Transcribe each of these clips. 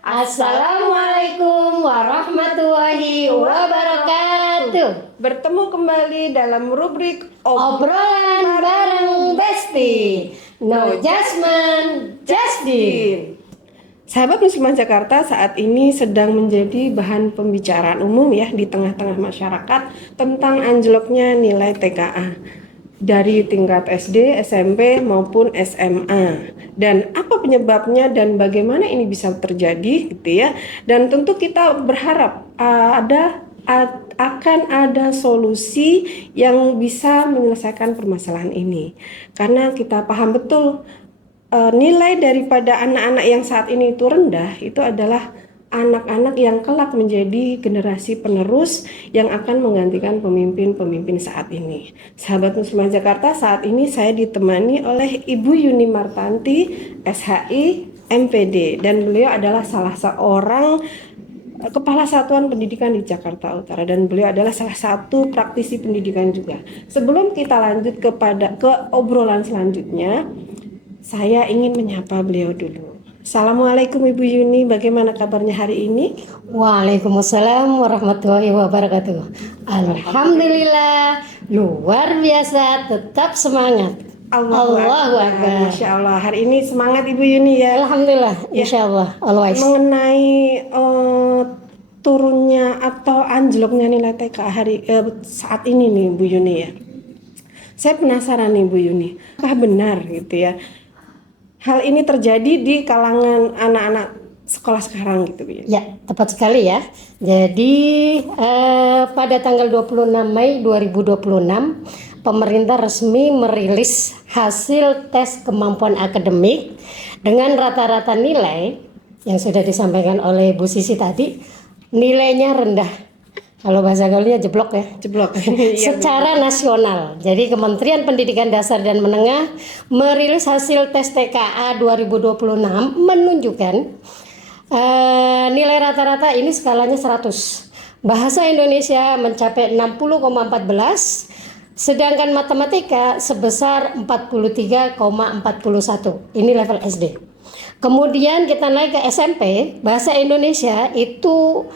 Assalamualaikum warahmatullahi wabarakatuh. Bertemu kembali dalam rubrik Obrolan bareng Besti. No judgment, just deal. Sahabat Muslimah Jakarta, saat ini sedang menjadi bahan pembicaraan umum ya di tengah-tengah masyarakat tentang anjloknya nilai TKA dari tingkat SD, SMP maupun SMA, dan apa penyebabnya dan bagaimana ini bisa terjadi gitu ya. Dan tentu kita berharap akan ada solusi yang bisa menyelesaikan permasalahan ini, karena kita paham betul nilai daripada anak-anak yang saat ini itu rendah itu adalah anak-anak yang kelak menjadi generasi penerus yang akan menggantikan pemimpin-pemimpin saat ini. Sahabat Muslimah Jakarta, saat ini saya ditemani oleh Ibu Yuni Martanti, SHI, MPD, dan beliau adalah salah seorang Kepala Satuan Pendidikan di Jakarta Utara, dan beliau adalah salah satu praktisi pendidikan juga. Sebelum kita lanjut ke obrolan selanjutnya, saya ingin menyapa beliau dulu. Assalamualaikum Ibu Yuni, bagaimana kabarnya hari ini? Waalaikumsalam warahmatullahi wabarakatuh. Alhamdulillah, luar biasa, tetap semangat. Allahu Akbar. Masya Allah, hari ini semangat Ibu Yuni ya. Alhamdulillah, insya Allah, always. Mengenai turunnya atau anjloknya nilai TK saat ini nih Bu Yuni ya. Saya penasaran nih Bu Yuni, apakah benar gitu ya hal ini terjadi di kalangan anak-anak sekolah sekarang gitu Bu Yuni? Ya, tepat sekali ya. Jadi pada tanggal 26 Mei 2026 pemerintah resmi merilis hasil tes kemampuan akademik dengan rata-rata nilai yang sudah disampaikan oleh Bu Sisi tadi, nilainya rendah. Kalau bahasa gaulnya jeblok ya. Jeblok. Secara nasional. Jadi Kementerian Pendidikan Dasar dan Menengah merilis hasil tes TKA 2026 menunjukkan nilai rata-rata ini skalanya 100. Bahasa Indonesia mencapai 60,14, sedangkan matematika sebesar 43,41. Ini level SD. Kemudian kita naik ke SMP, bahasa Indonesia itu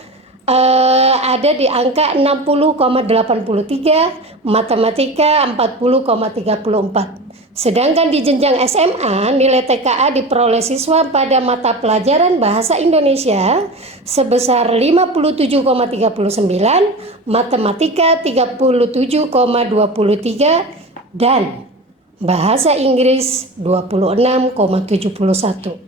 ada di angka 60,83, matematika 40,34. Sedangkan di jenjang SMA, nilai TKA diperoleh siswa pada mata pelajaran bahasa Indonesia sebesar 57,39, matematika 37,23, dan bahasa Inggris 26,71.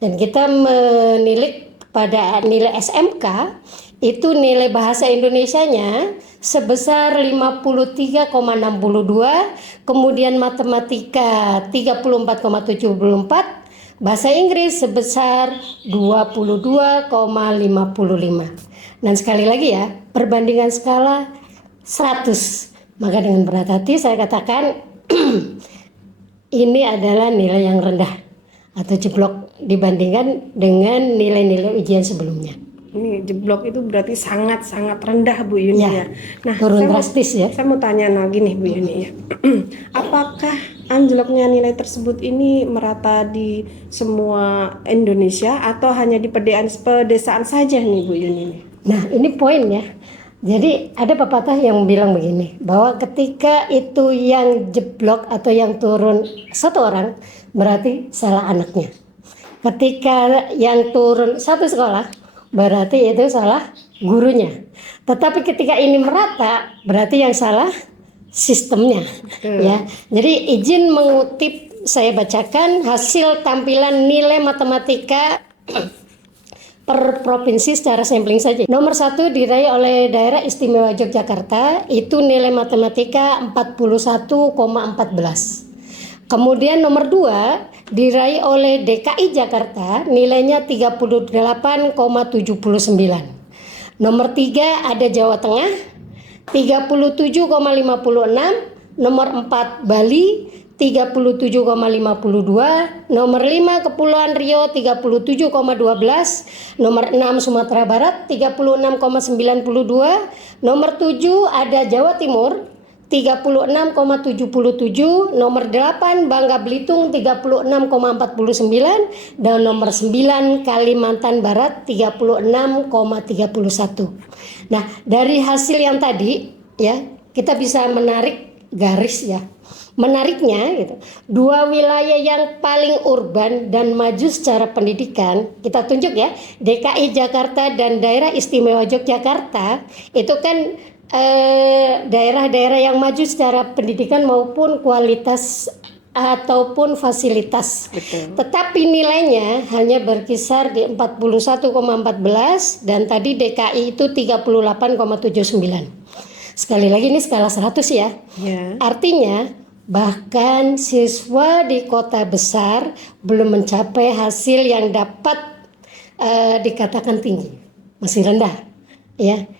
Dan kita menilik pada nilai SMK, itu nilai bahasa Indonesianya sebesar 53,62, kemudian matematika 34,74, bahasa Inggris sebesar 22,55. Dan sekali lagi ya, perbandingan skala 100. Maka dengan berat hati saya katakan ini adalah nilai yang rendah atau jeblok dibandingkan dengan nilai-nilai ujian sebelumnya. Ini jeblok itu berarti sangat-sangat rendah Bu Yuni ya. Nah, turun drastis ya. Saya mau tanya lagi nih Bu Yuni ya. Apakah anjloknya nilai tersebut ini merata di semua Indonesia atau hanya di pedesaan saja nih Bu Yuni? Nah, ini poin ya. Jadi ada pepatah yang bilang begini, bahwa ketika itu yang jeblok atau yang turun satu orang, berarti salah anaknya. Ketika yang turun satu sekolah, berarti itu salah gurunya. Tetapi ketika ini merata, berarti yang salah sistemnya. Ya. Jadi izin mengutip, saya bacakan hasil tampilan nilai matematika per provinsi secara sampling saja. Nomor 1 diraih oleh Daerah Istimewa Yogyakarta, itu nilai matematika 41,14. Kemudian nomor 2 diraih oleh DKI Jakarta, nilainya 38,79. Nomor 3 ada Jawa Tengah, 37,56. Nomor 4 Bali, 37,52. Nomor 5 Kepulauan Riau 37,12. Nomor 6 Sumatera Barat 36,92. Nomor 7 ada Jawa Timur 36,77, nomor 8 Bangka Belitung 36,49, dan nomor 9 Kalimantan Barat 36,31. Nah, dari hasil yang tadi ya, kita bisa menarik garis ya. Menariknya gitu, dua wilayah yang paling urban dan maju secara pendidikan, kita tunjuk ya, DKI Jakarta dan Daerah Istimewa Yogyakarta, itu kan daerah-daerah yang maju secara pendidikan maupun kualitas ataupun fasilitas. Betul. Tetapi nilainya hanya berkisar di 41,14, dan tadi DKI itu 38,79. Sekali lagi ini skala 100 ya. Ya. Artinya bahkan siswa di kota besar belum mencapai hasil yang dapat dikatakan tinggi, masih rendah ya.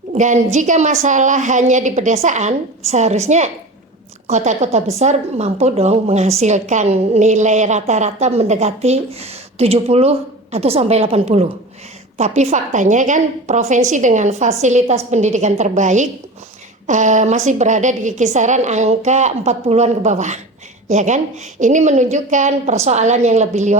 Dan jika masalah hanya di pedesaan, seharusnya kota-kota besar mampu dong menghasilkan nilai rata-rata mendekati 70 atau sampai 80. Tapi faktanya kan provinsi dengan fasilitas pendidikan terbaik masih berada di kisaran angka 40-an ke bawah, ya kan? Ini menunjukkan persoalan yang lebih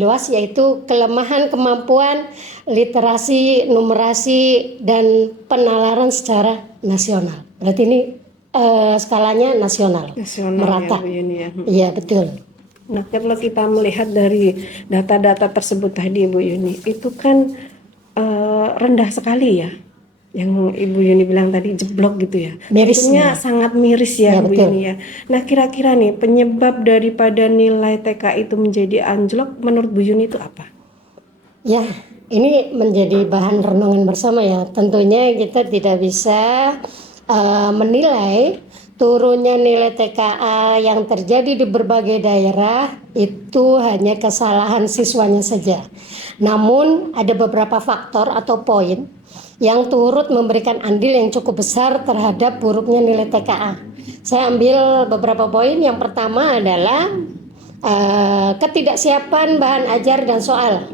luas, yaitu kelemahan kemampuan literasi, numerasi, dan penalaran secara nasional. Berarti ini skalanya nasional, merata. Ya, Bu Yuni, ya. Iya, betul. Nah, kalau kita melihat dari data-data tersebut tadi, Bu Yuni, itu kan rendah sekali ya. Yang Ibu Yuni bilang tadi jeblok gitu ya. Mirisnya. Tentunya sangat miris ya, Bu betul. Yuni ya. Nah, kira-kira nih penyebab daripada nilai TK itu menjadi anjlok menurut Bu Yuni itu apa? Ya, ini menjadi bahan renungan bersama ya. Tentunya kita tidak bisa menilai turunnya nilai TKA yang terjadi di berbagai daerah itu hanya kesalahan siswanya saja. Namun ada beberapa faktor atau poin yang turut memberikan andil yang cukup besar terhadap buruknya nilai TKA. Saya ambil beberapa poin. Yang pertama adalah ketidaksiapan bahan ajar dan soal.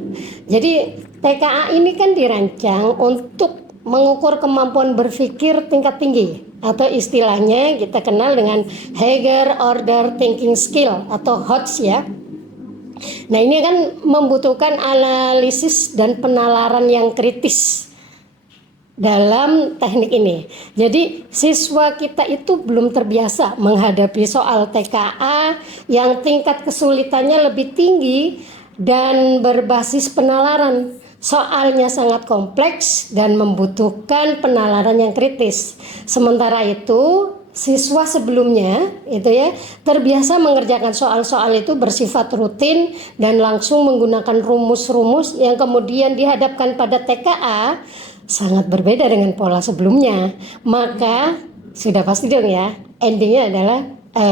Jadi TKA ini kan dirancang untuk mengukur kemampuan berpikir tingkat tinggi, atau istilahnya kita kenal dengan Higher Order Thinking Skill atau HOTS ya. Nah, ini kan membutuhkan analisis dan penalaran yang kritis dalam teknik ini. Jadi siswa kita itu belum terbiasa menghadapi soal TKA yang tingkat kesulitannya lebih tinggi dan berbasis penalaran. Soalnya sangat kompleks dan membutuhkan penalaran yang kritis. Sementara itu, siswa sebelumnya itu ya terbiasa mengerjakan soal-soal itu bersifat rutin dan langsung menggunakan rumus-rumus yang kemudian dihadapkan pada TKA sangat berbeda dengan pola sebelumnya. Maka sudah pasti dong ya, endingnya adalah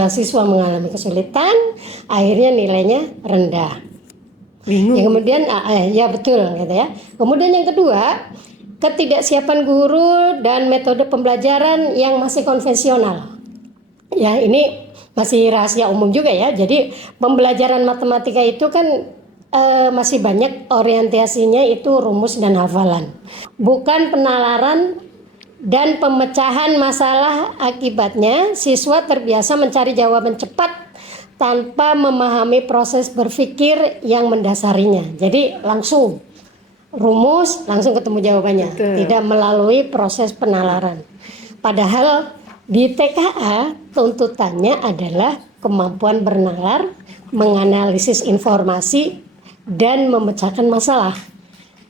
siswa mengalami kesulitan, akhirnya nilainya rendah. Bingung. Yang kemudian ya betul gitu ya. Kemudian yang kedua, ketidaksiapan guru dan metode pembelajaran yang masih konvensional. Ya, ini masih rahasia umum juga ya. Jadi pembelajaran matematika itu kan masih banyak orientasinya itu rumus dan hafalan, bukan penalaran dan pemecahan masalah. Akibatnya siswa terbiasa mencari jawaban cepat tanpa memahami proses berpikir yang mendasarinya. Jadi langsung rumus, langsung ketemu jawabannya. Betul. Tidak melalui proses penalaran. Padahal di TKA tuntutannya adalah kemampuan bernalar, menganalisis informasi, dan memecahkan masalah.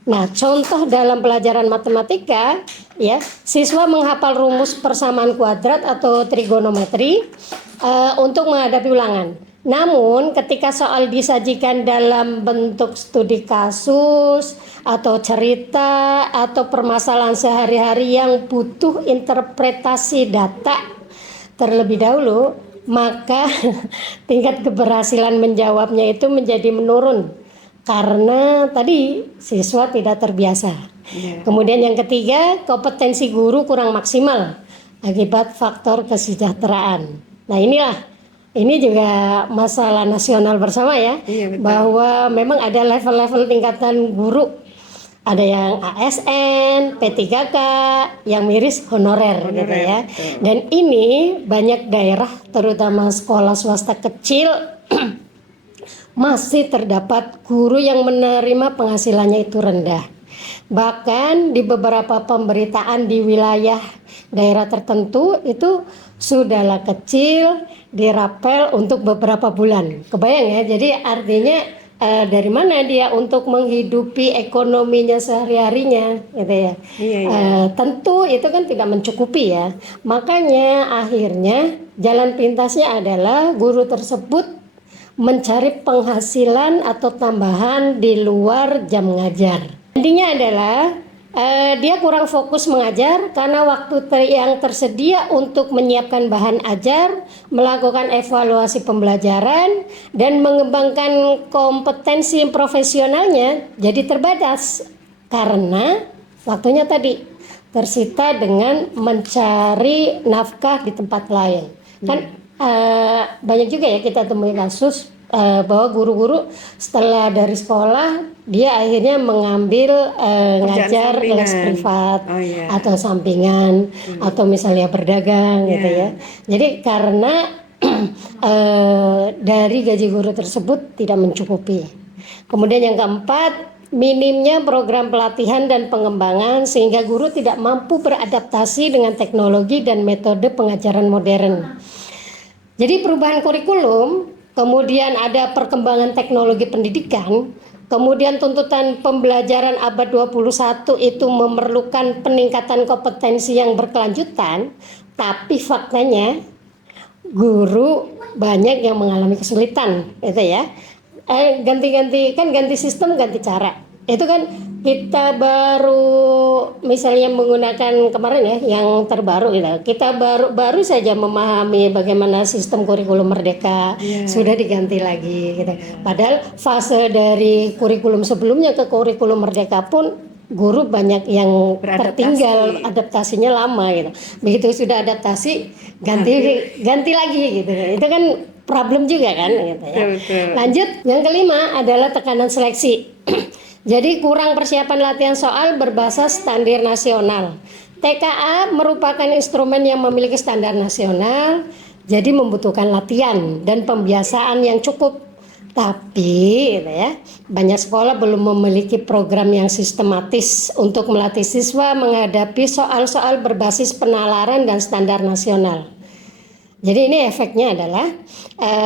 Nah, contoh dalam pelajaran matematika, ya, siswa menghafal rumus persamaan kuadrat atau trigonometri untuk menghadapi ulangan. Namun, ketika soal disajikan dalam bentuk studi kasus atau cerita atau permasalahan sehari-hari yang butuh interpretasi data terlebih dahulu, maka tingkat keberhasilan menjawabnya itu menjadi menurun. Karena tadi siswa tidak terbiasa. Kemudian yang ketiga, kompetensi guru kurang maksimal akibat faktor kesejahteraan. Nah, ini juga masalah nasional bersama ya. Iya, betul. Bahwa memang ada level-level tingkatan guru ada yang ASN, P3K, yang miris honorer gitu ya. betul. Dan ini banyak daerah terutama sekolah swasta kecil masih terdapat guru yang menerima penghasilannya itu rendah. Bahkan di beberapa pemberitaan di wilayah daerah tertentu itu sudahlah kecil dirapel untuk beberapa bulan. Kebayang ya, jadi artinya dari mana dia untuk menghidupi ekonominya sehari-harinya gitu ya. Iya, iya. Tentu itu kan tidak mencukupi ya. Makanya akhirnya jalan pintasnya adalah guru tersebut mencari penghasilan atau tambahan di luar jam ngajar. Intinya adalah dia kurang fokus mengajar karena waktu yang tersedia untuk menyiapkan bahan ajar, melakukan evaluasi pembelajaran, dan mengembangkan kompetensi profesionalnya jadi terbatas karena waktunya tadi tersita dengan mencari nafkah di tempat lain. Kan banyak juga ya kita temui kasus bahwa guru-guru setelah dari sekolah dia akhirnya mengambil ngajar sampingan. les privat Oh, iya. atau sampingan atau misalnya berdagang gitu ya. Jadi karena dari gaji guru tersebut tidak mencukupi. Kemudian yang keempat, minimnya program pelatihan dan pengembangan sehingga guru tidak mampu beradaptasi dengan teknologi dan metode pengajaran modern. Jadi perubahan kurikulum, kemudian ada perkembangan teknologi pendidikan, kemudian tuntutan pembelajaran abad 21 itu memerlukan peningkatan kompetensi yang berkelanjutan, tapi faktanya guru banyak yang mengalami kesulitan, itu ya. Ganti sistem, ganti cara. Itu kan kita baru misalnya menggunakan kemarin ya yang terbaru gitu. Kita baru saja memahami bagaimana sistem kurikulum merdeka sudah diganti lagi gitu. Padahal fase dari kurikulum sebelumnya ke kurikulum merdeka pun guru banyak yang tertinggal, adaptasinya lama gitu. Begitu sudah adaptasi ganti lagi gitu. Itu kan problem juga kan gitu ya. Lanjut, yang kelima adalah tekanan seleksi. Jadi kurang persiapan latihan soal berbahasa standar nasional. TKA merupakan instrumen yang memiliki standar nasional, jadi membutuhkan latihan dan pembiasaan yang cukup. Tapi gitu ya, banyak sekolah belum memiliki program yang sistematis untuk melatih siswa menghadapi soal-soal berbasis penalaran dan standar nasional. Jadi ini efeknya adalah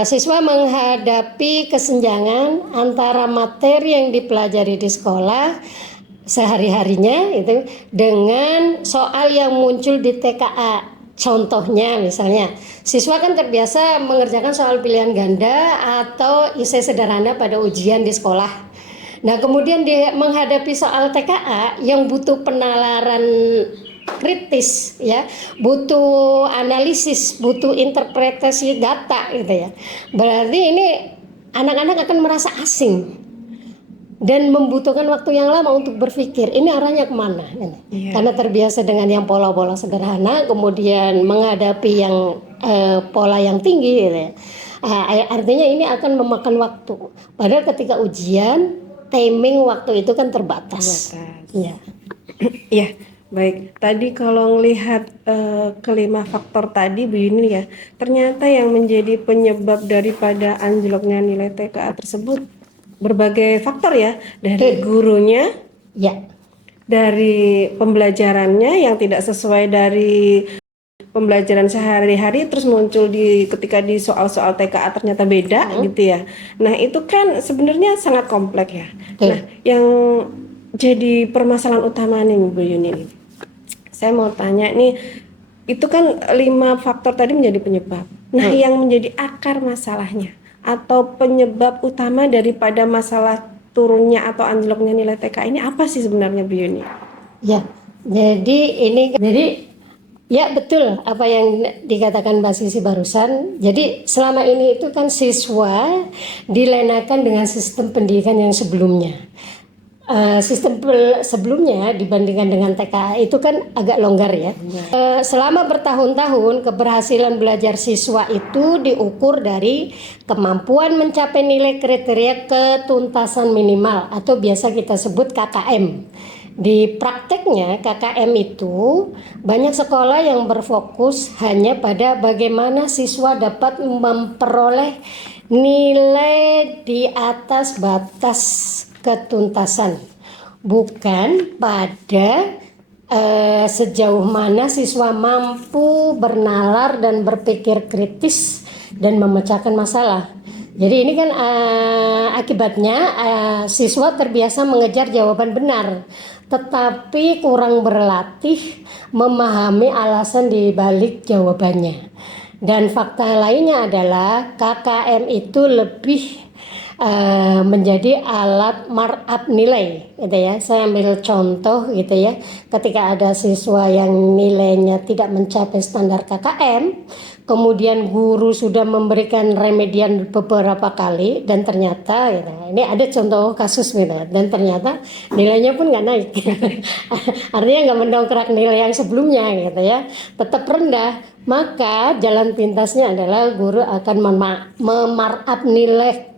siswa menghadapi kesenjangan antara materi yang dipelajari di sekolah sehari-harinya itu dengan soal yang muncul di TKA. Contohnya misalnya, siswa kan terbiasa mengerjakan soal pilihan ganda atau esai sederhana pada ujian di sekolah. Nah, kemudian dia menghadapi soal TKA yang butuh penalaran kritis ya, butuh analisis, butuh interpretasi data gitu ya. Berarti ini anak-anak akan merasa asing dan membutuhkan waktu yang lama untuk berpikir ini arahnya kemana karena terbiasa dengan yang pola-pola sederhana, kemudian menghadapi yang pola yang tinggi gitu ya. Artinya ini akan memakan waktu, padahal ketika ujian timing waktu itu kan terbatas. Ya. Ya, baik. Tadi kalau melihat kelima faktor tadi begini ya, ternyata yang menjadi penyebab daripada anjloknya nilai TKA tersebut berbagai faktor ya, dari gurunya, ya, dari pembelajarannya yang tidak sesuai dari pembelajaran sehari-hari, terus muncul ketika di soal-soal TKA ternyata beda gitu ya. Nah itu kan sebenarnya sangat kompleks ya. Nah yang jadi permasalahan utama nih Bu Yuni, saya mau tanya nih, itu kan 5 faktor tadi menjadi penyebab. Nah yang menjadi akar masalahnya atau penyebab utama daripada masalah turunnya atau anjloknya nilai TKA ini apa sih sebenarnya Bu Yuni? Ya, jadi ya betul apa yang dikatakan Mbak Sisi barusan. Jadi selama ini itu kan siswa dilenakan dengan sistem pendidikan yang sebelumnya. sistem sebelumnya dibandingkan dengan TKA itu kan agak longgar ya. Selama bertahun-tahun keberhasilan belajar siswa itu diukur dari kemampuan mencapai nilai kriteria ketuntasan minimal atau biasa kita sebut KKM. Di prakteknya KKM itu banyak sekolah yang berfokus hanya pada bagaimana siswa dapat memperoleh nilai di atas batas ketuntasan, bukan pada sejauh mana siswa mampu bernalar dan berpikir kritis dan memecahkan masalah. Jadi ini kan akibatnya siswa terbiasa mengejar jawaban benar, tetapi kurang berlatih memahami alasan di balik jawabannya. Dan fakta lainnya adalah KKM itu lebih menjadi alat markup nilai, gitu ya. Saya ambil contoh, gitu ya. Ketika ada siswa yang nilainya tidak mencapai standar KKM, kemudian guru sudah memberikan remedian beberapa kali dan ternyata, gitu, ini ada contoh kasus, gitu, dan ternyata nilainya pun nggak naik, artinya nggak mendongkrak nilai yang sebelumnya, gitu ya, tetap rendah. Maka jalan pintasnya adalah guru akan memarkup nilai.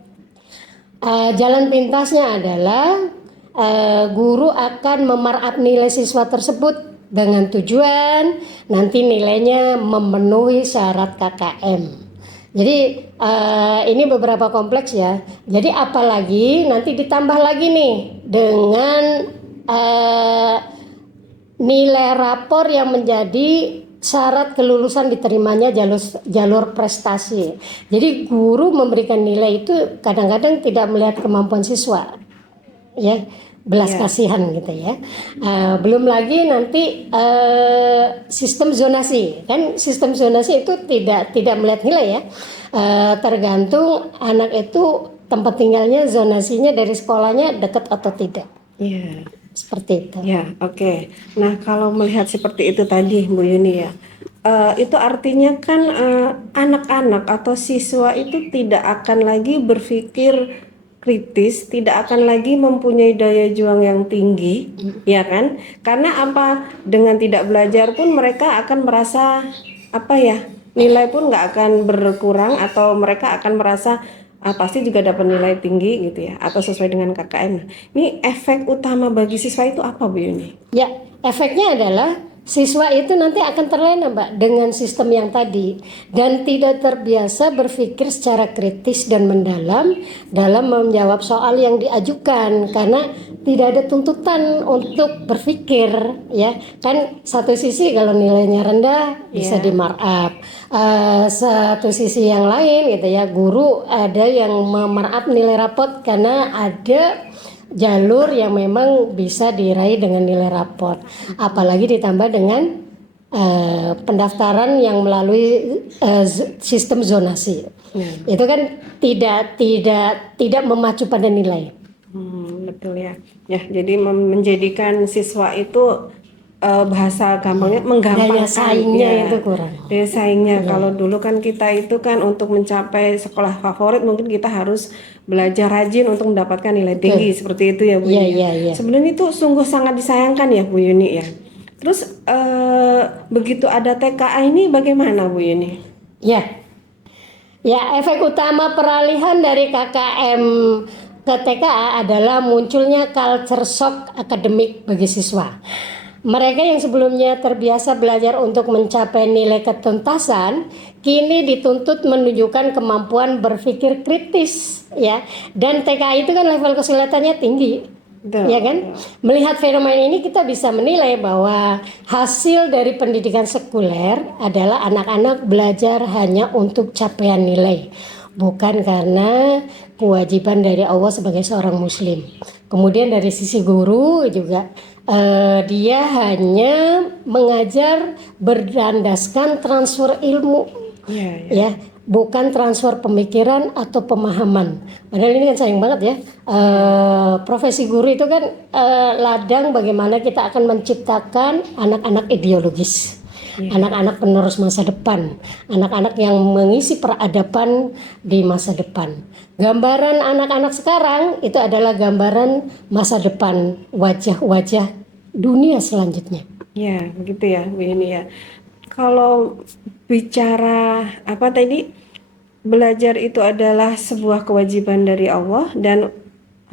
Jalan pintasnya adalah guru akan memarkup nilai siswa tersebut dengan tujuan nanti nilainya memenuhi syarat KKM. Jadi ini beberapa kompleks ya. Jadi apalagi nanti ditambah lagi nih dengan nilai rapor yang menjadi syarat kelulusan diterimanya jalur prestasi. Jadi guru memberikan nilai itu kadang-kadang tidak melihat kemampuan siswa, ya, belas kasihan gitu ya. Belum lagi nanti sistem zonasi, kan sistem zonasi itu tidak melihat nilai ya. Tergantung anak itu tempat tinggalnya, zonasinya dari sekolahnya dekat atau tidak. Iya. Seperti itu. Ya, oke. Nah, kalau melihat seperti itu tadi, Bu Yuni ya, itu artinya kan anak-anak atau siswa itu tidak akan lagi berpikir kritis, tidak akan lagi mempunyai daya juang yang tinggi, ya kan? Karena apa? Dengan tidak belajar pun mereka akan merasa apa ya? Nilai pun nggak akan berkurang atau mereka akan merasa pasti juga dapat nilai tinggi gitu ya, atau sesuai dengan KKM. Ini efek utama bagi siswa itu apa, Bu Yuni? Ya, efeknya adalah siswa itu nanti akan terlena, Mbak, dengan sistem yang tadi dan tidak terbiasa berpikir secara kritis dan mendalam dalam menjawab soal yang diajukan karena tidak ada tuntutan untuk berpikir, ya. Kan satu sisi kalau nilainya rendah bisa di markup. Satu sisi yang lain gitu ya, guru ada yang memarkup nilai rapot karena ada jalur yang memang bisa diraih dengan nilai raport, apalagi ditambah dengan pendaftaran yang melalui sistem zonasi. Itu kan tidak memacu pada nilai. Betul ya. Ya, jadi menjadikan siswa itu bahasa gampangnya menggampangkan. Daya saingnya itu kurang. Daya saingnya. Kalau dulu kan kita itu kan untuk mencapai sekolah favorit mungkin kita harus belajar rajin untuk mendapatkan nilai tinggi. Seperti itu ya, Bu Yuni. Iya. Sebenarnya itu sungguh sangat disayangkan ya, Bu Yuni ya. Terus begitu ada TKA ini bagaimana, Bu Yuni? Ya, efek utama peralihan dari KKM ke TKA adalah munculnya culture shock akademik bagi siswa. Mereka yang sebelumnya terbiasa belajar untuk mencapai nilai ketuntasan, kini dituntut menunjukkan kemampuan berpikir kritis, ya. Dan TKA itu kan level kesulitannya tinggi, ya kan? Melihat fenomena ini kita bisa menilai bahwa hasil dari pendidikan sekuler adalah anak-anak belajar hanya untuk capaian nilai, bukan karena kewajiban dari Allah sebagai seorang muslim. Kemudian dari sisi guru juga dia hanya mengajar berdasarkan transfer ilmu, ya, bukan transfer pemikiran atau pemahaman. Padahal ini kan sayang banget ya, profesi guru itu kan ladang bagaimana kita akan menciptakan anak-anak ideologis. anak-anak penerus masa depan, anak-anak yang mengisi peradaban di masa depan. Gambaran anak-anak sekarang itu adalah gambaran masa depan, wajah-wajah dunia selanjutnya. Ya, begitu ya, Bu ini ya. Kalau bicara apa tadi, belajar itu adalah sebuah kewajiban dari Allah dan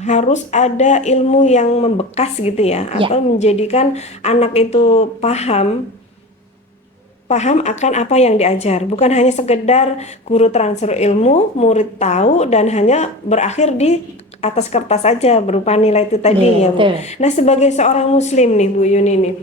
harus ada ilmu yang membekas gitu ya, Ya. atau menjadikan anak itu paham akan apa yang diajar, bukan hanya sekedar guru transfer ilmu, murid tahu dan hanya berakhir di atas kertas saja berupa nilai itu tadi ya Bu. Betul. Nah, sebagai seorang muslim nih Bu Yuni nih,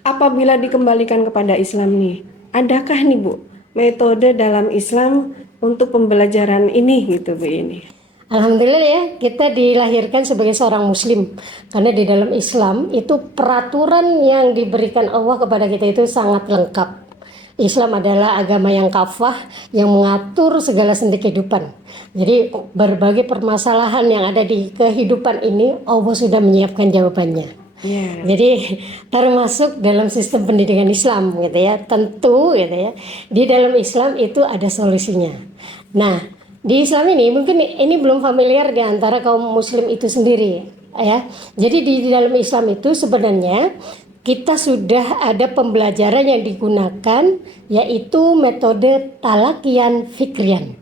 apabila dikembalikan kepada Islam nih, adakah nih Bu metode dalam Islam untuk pembelajaran ini gitu Bu ini? Alhamdulillah ya, kita dilahirkan sebagai seorang muslim. Karena di dalam Islam itu peraturan yang diberikan Allah kepada kita itu sangat lengkap. Islam adalah agama yang kafah, yang mengatur segala sendi kehidupan. Jadi berbagai permasalahan yang ada di kehidupan ini Allah sudah menyiapkan jawabannya. Ya. Jadi termasuk dalam sistem pendidikan Islam gitu ya, tentu gitu ya. Di dalam Islam itu ada solusinya. Nah, di Islam ini mungkin ini belum familiar di antara kaum muslim itu sendiri ya. Jadi di dalam Islam itu sebenarnya kita sudah ada pembelajaran yang digunakan, yaitu metode talakian fikrian.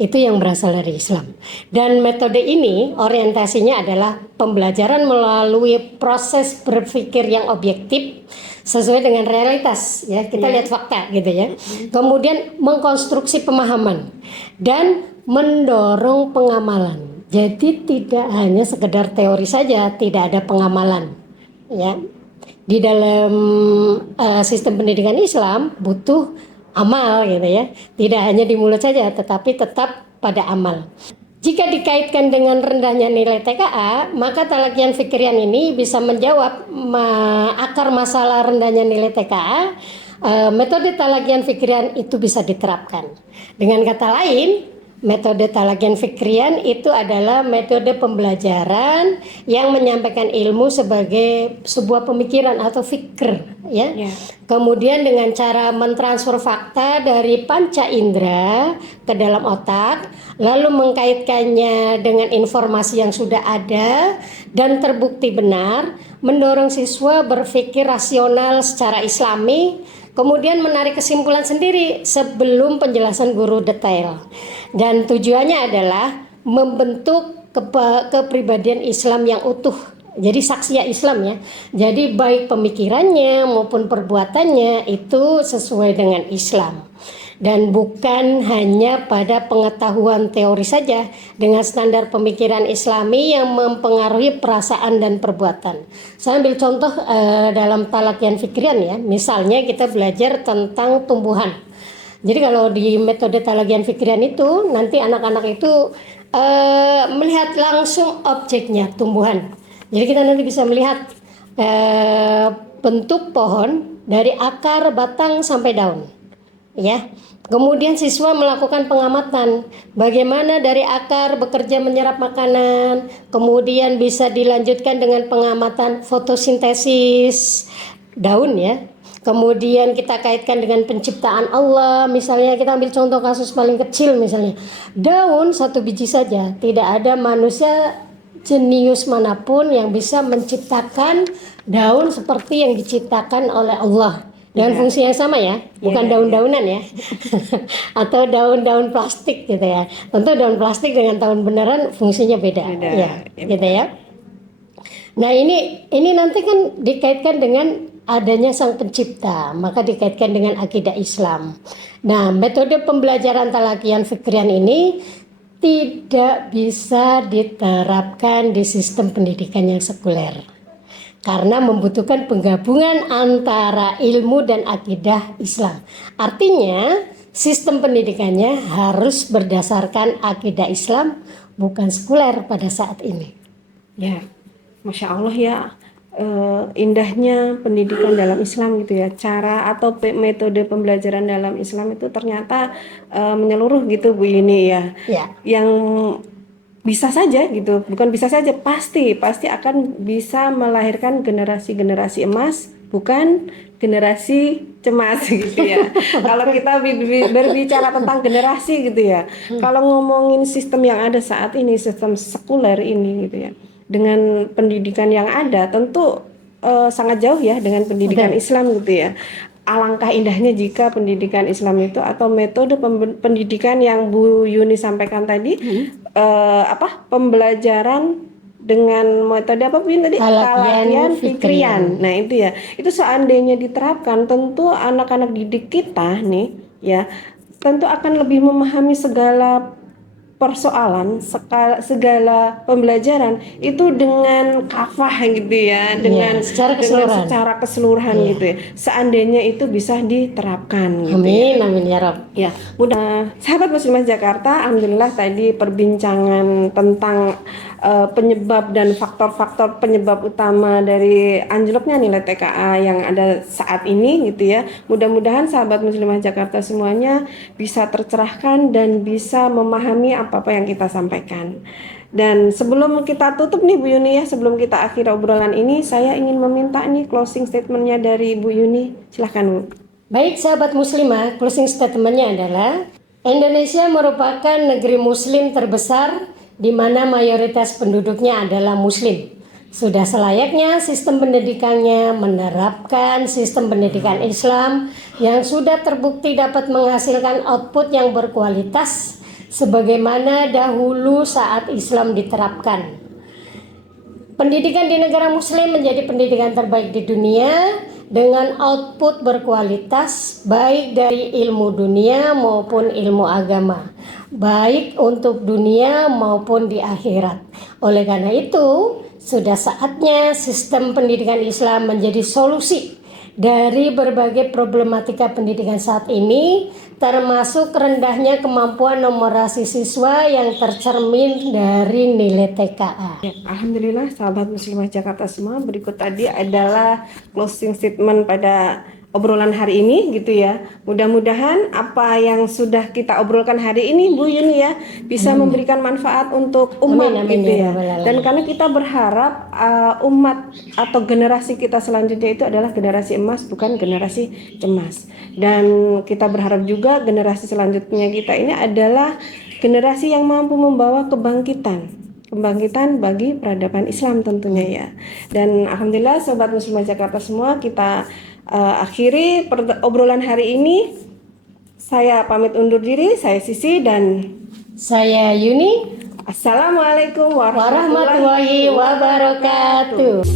Itu yang berasal dari Islam. Dan metode ini orientasinya adalah pembelajaran melalui proses berpikir yang objektif sesuai dengan realitas ya. Kita lihat fakta gitu ya. Kemudian mengkonstruksi pemahaman dan mendorong pengamalan. Jadi tidak hanya sekedar teori saja, tidak ada pengamalan ya. Di dalam sistem pendidikan Islam butuh amal gitu ya. Tidak hanya di mulut saja tetapi tetap pada amal. Jika dikaitkan dengan rendahnya nilai TKA, maka talakian fikrian ini bisa menjawab akar masalah rendahnya nilai TKA. Metode talakian fikrian itu bisa diterapkan. Dengan kata lain, metode talakian fikrian itu adalah metode pembelajaran yang menyampaikan ilmu sebagai sebuah pemikiran atau fikir ya. Kemudian dengan cara mentransfer fakta dari panca indera ke dalam otak, lalu mengkaitkannya dengan informasi yang sudah ada dan terbukti benar, mendorong siswa berpikir rasional secara islami, kemudian menarik kesimpulan sendiri sebelum penjelasan guru detail. Dan tujuannya adalah membentuk kepribadian Islam yang utuh. Jadi saksiya Islam ya. Jadi baik pemikirannya maupun perbuatannya itu sesuai dengan Islam. Dan bukan hanya pada pengetahuan teori saja dengan standar pemikiran Islami yang mempengaruhi perasaan dan perbuatan. Saya ambil contoh dalam talakian fikrian ya. Misalnya kita belajar tentang tumbuhan. Jadi kalau di metode talakian fikrian itu nanti anak-anak itu melihat langsung objeknya tumbuhan. Jadi kita nanti bisa melihat bentuk pohon dari akar, batang sampai daun. Ya. Kemudian siswa melakukan pengamatan bagaimana dari akar bekerja menyerap makanan, kemudian bisa dilanjutkan dengan pengamatan fotosintesis daun ya. Kemudian kita kaitkan dengan penciptaan Allah, misalnya kita ambil contoh kasus paling kecil misalnya. Daun satu biji saja, tidak ada manusia jenius manapun yang bisa menciptakan daun seperti yang diciptakan oleh Allah. Dengan fungsi yang sama ya, bukan daun-daunan ya, atau daun-daun plastik gitu ya. Tentu daun plastik dengan daun beneran fungsinya beda. Ya, gitu ya. Nah ini nanti kan dikaitkan dengan adanya sang pencipta, maka dikaitkan dengan akidah Islam. Nah metode pembelajaran talakian fikrian ini tidak bisa diterapkan di sistem pendidikan yang sekuler. Karena membutuhkan penggabungan antara ilmu dan akidah Islam. Artinya sistem pendidikannya harus berdasarkan akidah Islam, bukan sekuler pada saat ini. Ya, Masya Allah ya, indahnya pendidikan dalam Islam gitu ya. Cara atau metode pembelajaran dalam Islam itu ternyata menyeluruh gitu Bu Yuni ya. Yang bisa saja gitu, bukan bisa saja, pasti akan bisa melahirkan generasi-generasi emas bukan generasi cemas gitu ya. Kalau kita berbicara tentang generasi gitu ya, kalau ngomongin sistem yang ada saat ini, sistem sekuler ini gitu ya, dengan pendidikan yang ada tentu sangat jauh ya dengan pendidikan Islam gitu ya. Alangkah indahnya jika pendidikan Islam itu atau metode pendidikan yang Bu Yuni sampaikan tadi, pembelajaran dengan metode apa pun tadi, Talaqiyan fikrian. Nah itu ya, itu seandainya diterapkan tentu anak-anak didik kita nih ya tentu akan lebih memahami segala persoalan, segala pembelajaran itu dengan kafah gitu ya, dengan secara keseluruhan gitu ya. Seandainya itu bisa diterapkan gitu. Amin, amin ya Rob. Ya, mudah sahabat Muslimah Jakarta, alhamdulillah tadi perbincangan tentang penyebab dan faktor-faktor penyebab utama dari anjloknya nilai TKA yang ada saat ini gitu ya. Mudah-mudahan sahabat Muslimah Jakarta semuanya bisa tercerahkan dan bisa memahami apa-apa yang kita sampaikan. Dan sebelum kita tutup nih Bu Yuni ya, sebelum kita akhiri obrolan ini, saya ingin meminta nih closing statementnya dari Bu Yuni. Silahkan Bu. Baik sahabat muslimah, closing statementnya adalah Indonesia merupakan negeri muslim terbesar di mana mayoritas penduduknya adalah muslim. Sudah selayaknya sistem pendidikannya menerapkan sistem pendidikan Islam yang sudah terbukti dapat menghasilkan output yang berkualitas sebagaimana dahulu saat Islam diterapkan. Pendidikan di negara muslim menjadi pendidikan terbaik di dunia dengan output berkualitas baik dari ilmu dunia maupun ilmu agama, baik untuk dunia maupun di akhirat. Oleh karena itu, sudah saatnya sistem pendidikan Islam menjadi solusi dari berbagai problematika pendidikan saat ini, termasuk rendahnya kemampuan numerasi siswa yang tercermin dari nilai TKA. Alhamdulillah sahabat Muslimah Jakarta semua, berikut tadi adalah closing statement pada obrolan hari ini gitu ya. Mudah-mudahan apa yang sudah kita obrolkan hari ini Bu Yuni ya bisa memberikan manfaat untuk umat gitu ya. Dan karena kita berharap umat atau generasi kita selanjutnya itu adalah generasi emas bukan generasi cemas. Dan kita berharap juga generasi selanjutnya kita ini adalah generasi yang mampu membawa kebangkitan bagi peradaban Islam tentunya ya. Dan alhamdulillah sobat Muslimah Jakarta semua, kita akhiri obrolan hari ini. Saya pamit undur diri, saya Sisi dan saya Yuni. Assalamualaikum warahmatullahi wabarakatuh.